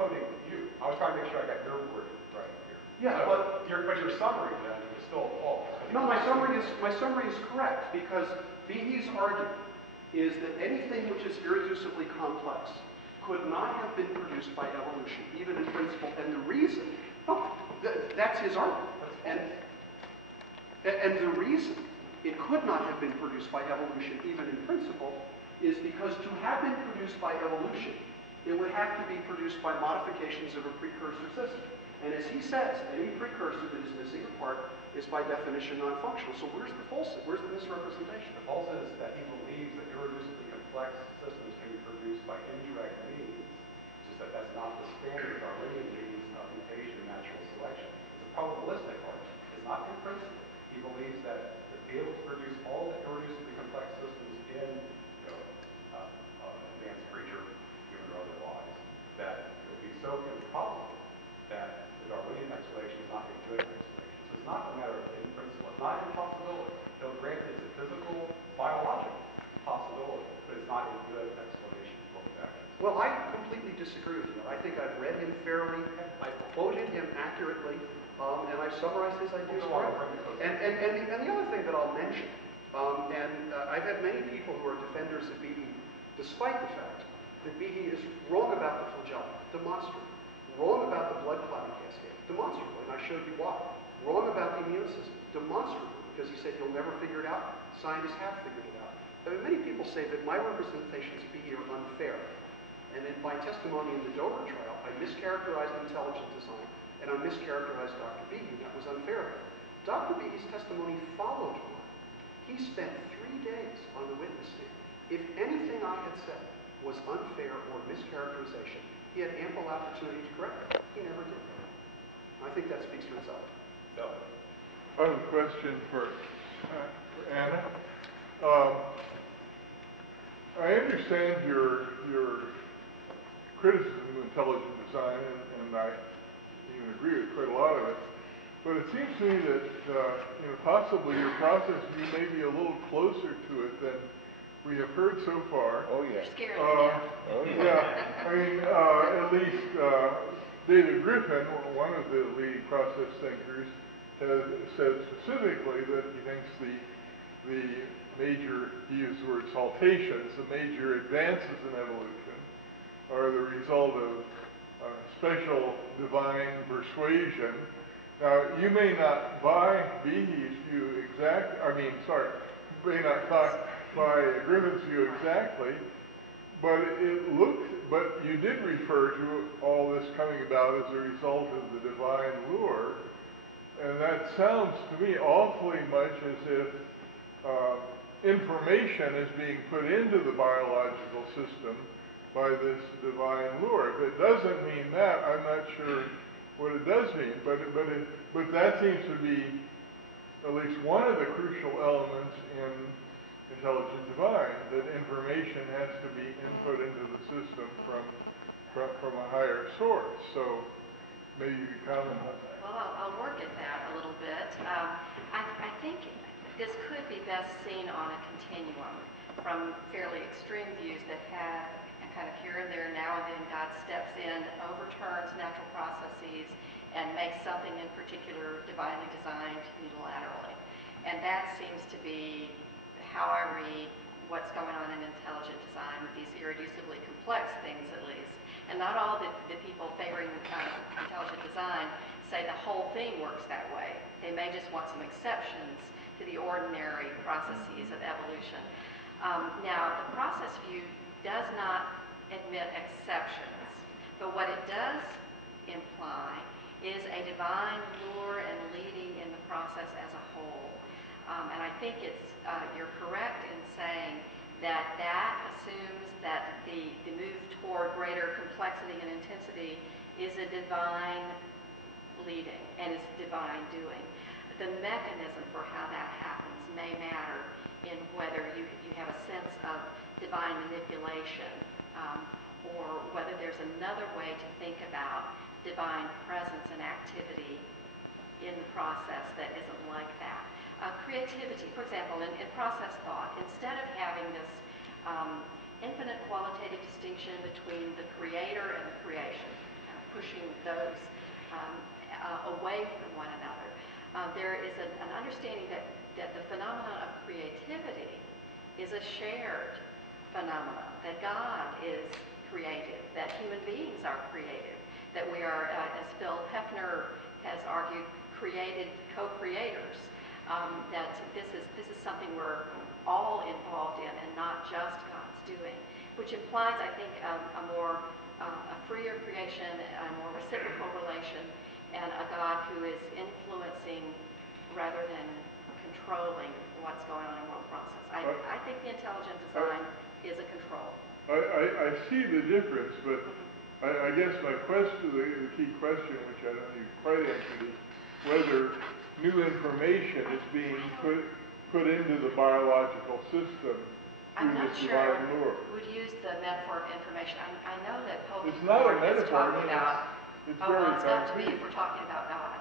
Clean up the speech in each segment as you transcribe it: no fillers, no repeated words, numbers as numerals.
quoting you. I was trying to make sure I got your word right here. Yeah, so, but your summary then is still false. No, my summary is correct, because Behe's argument is that anything which is irreducibly complex could not have been produced by evolution, even in principle. And the reason, that's his argument. And the reason it could not have been produced by evolution, even in principle, is because to have been produced by evolution, it would have to be produced by modifications of a precursor system. And as he says, any precursor that is missing a part is by definition non-functional. So where's the falsehood? Where's the misrepresentation? The falsehood is that he believes that irreducibly complex systems can be produced by indirect means, just that that's not the standard Darwinian means of mutation natural selection. It's a probabilistic argument. It's not in principle. He believes that to be able to produce all the irreducibly complex systems in advanced creature, human or otherwise, that it would be so improbable that the Darwinian explanation is not a good explanation. So it's not a matter of in principle. It's not an impossibility. Though granted, it's a physical, biological possibility, but it's not a good explanation for what that is. Well, I completely disagree with you. I think I've read him fairly, I've quoted him accurately, and I've summarized his ideas correctly. And the other thing that I'll mention, I've had many people who are defenders of Behe, despite the fact that Behe is wrong about the flagella, demonstrably. Wrong about the blood clotting cascade, demonstrably, and I showed you why. Wrong about the immune system, demonstrably, because he said you'll never figure it out. Scientists have figured it out. I mean, many people say that my representations of Behe are unfair. And in my testimony in the Dover trial, I mischaracterized intelligent design, and I mischaracterized Dr. Behe, and that was unfair. Dr. Behe's testimony followed mine. He spent 3 days on the witness stand. If anything I had said was unfair or mischaracterization, he had ample opportunity to correct it. He never did. I think that speaks for itself. So, I have a question for Anna. I understand your criticism of intelligent design, and I even agree with quite a lot of it. But it seems to me that possibly your process, you may be a little closer to it than we have heard so far. Oh, yeah. You're scaring me now. Oh, yeah. Yeah, I mean, at least David Griffin, one of the leading process thinkers, has said specifically that he thinks the major, he used the word saltations, the major advances in evolution are the result of special divine persuasion. Now, you may not buy Behe's view may not buy Griffin's view exactly, but but you did refer to all this coming about as a result of the divine lure, and that sounds to me awfully much as if information is being put into the biological system by this divine lure. If it doesn't mean that, I'm not sure what it does mean, but that seems to be at least one of the crucial elements in intelligent divine, that information has to be input into the system from a higher source. So maybe you could comment on that. Well, I'll work at that a little bit. I think this could be best seen on a continuum from fairly extreme views that have kind of here and there, now and then, God steps in, overturns natural processes, and makes something in particular divinely designed unilaterally. And that seems to be how I read what's going on in intelligent design with these irreducibly complex things, at least. And not all the people favoring intelligent design say the whole thing works that way. They may just want some exceptions to the ordinary processes of evolution. Now, the process view does not admit exceptions, but what it does imply is a divine lure and leading in the process as a whole. And I think you're correct in saying that assumes that the move toward greater complexity and intensity is a divine leading and is divine doing. The mechanism for how that happens may matter in whether you have a sense of divine manipulation or whether there's another way to think about divine presence and activity in the process that isn't like that. Creativity, for example, in process thought, instead of having this infinite qualitative distinction between the creator and the creation, those away from one another. There is an understanding that the phenomenon of creativity is a shared phenomenon, that God is creative, that human beings are creative, that we are, as Phil Hefner has argued, created co-creators, that this is something we're all involved in and not just God's doing, which implies, I think, a freer creation, a more reciprocal relation, and a God who is influencing rather than controlling what's going on in world process. I think the intelligent design is a control. I see the difference, but I guess my question, the key question, which I don't think you quite answered, is whether new information is being put into the biological system through this divine lure. Would use the metaphor of information. I know that Pope It's not a is metaphor. talking about. It's well, very it's got to be concrete. if we're talking about God.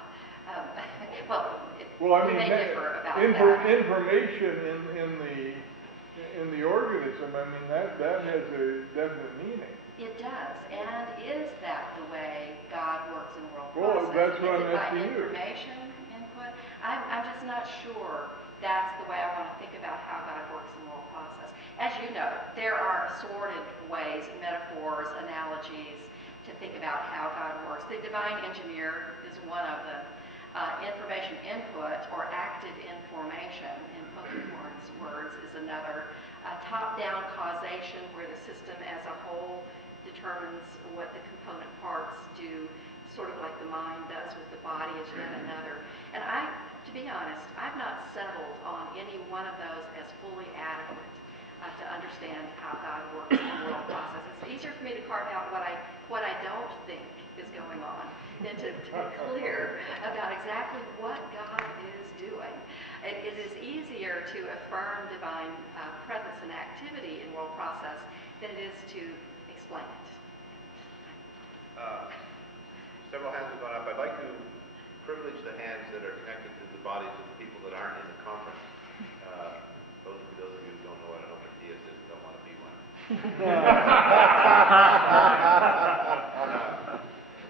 Well, I we mean, may differ about that. information in the organism. I mean, that has a definite meaning. It does, and is that the way God works in world Well, process? that's what I'm Is it by asking you. information input? I'm just not sure that's the way I want to think about how God works in world process. As you know, there are assorted ways, metaphors, analogies to think about how God works. The divine engineer is one of them. Information input or active information, in Pokeborn's words, is another. Top-down causation, where the system as a whole determines what the component parts do, sort of like the mind does with the body, is yet another. And to be honest, I've not settled on any one of those as fully adequate to understand how God works in the world process. It's easier for me to carve out what I don't think is going on than to be clear about exactly what God is doing. It is easier to affirm divine presence and activity in world process than it is to explain it. Several hands have gone up. I'd like to privilege the hands that are connected to the bodies of the people that aren't in the conference. Those of you who don't know what an open theist is don't want to be one.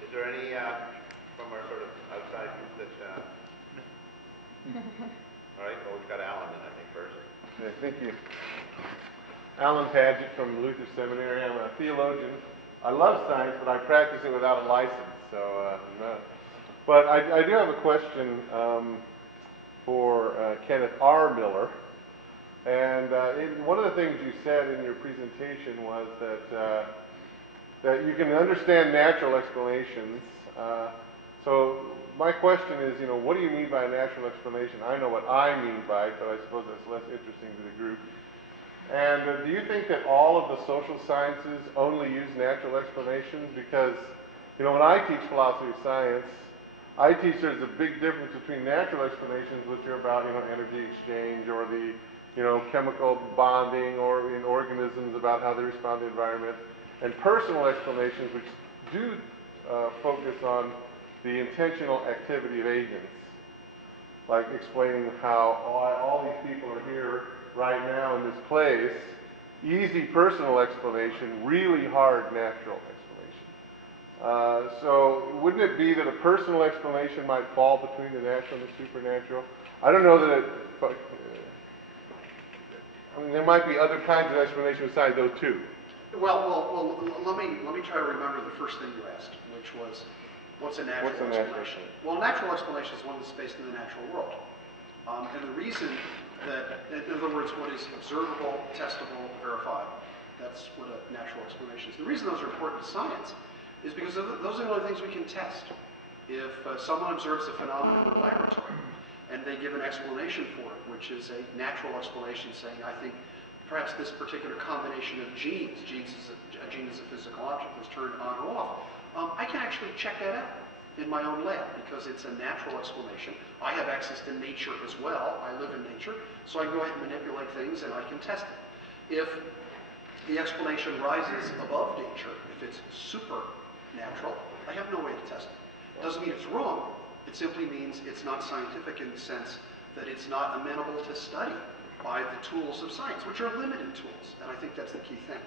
Is there any from our sort of outside group that... All right, well, we've got Alan then, I think, first. Yeah, thank you. Alan Padgett from Luther Seminary. I'm a theologian. I love science, but I practice it without a license. So, but I do have a question for Kenneth R. Miller. And one of the things you said in your presentation was that you can understand natural explanations. So my question is, what do you mean by a natural explanation? I know what I mean by it, but I suppose that's less interesting to the group. And do you think that all of the social sciences only use natural explanations? Because, when I teach philosophy of science, I teach there's a big difference between natural explanations, which are about, energy exchange or the, chemical bonding, or in organisms about how they respond to the environment, and personal explanations, which do focus on the intentional activity of agents, like explaining how all these people are here right now in this place. Easy personal explanation, really hard natural explanation. So wouldn't it be that a personal explanation might fall between the natural and the supernatural? I don't know that there might be other kinds of explanation besides those two. Well, let me try to remember the first thing you asked, which was, what's a natural explanation? Well, a natural explanation is one that's based in the natural world. And the reason that, in other words, what is observable, testable, verifiable, that's what a natural explanation is. The reason those are important to science is because those are the only things we can test. If someone observes a phenomenon in the laboratory and they give an explanation for it, which is a natural explanation saying, I think perhaps this particular combination of genes is a gene is a physical object, is turned on or off, I can actually check that out in my own lab because it's a natural explanation. I have access to nature as well. I live in nature, so I can go ahead and manipulate things and I can test it. If the explanation rises above nature, if it's supernatural, I have no way to test it. Doesn't mean it's wrong. It simply means it's not scientific in the sense that it's not amenable to study by the tools of science, which are limited tools. And I think that's the key thing.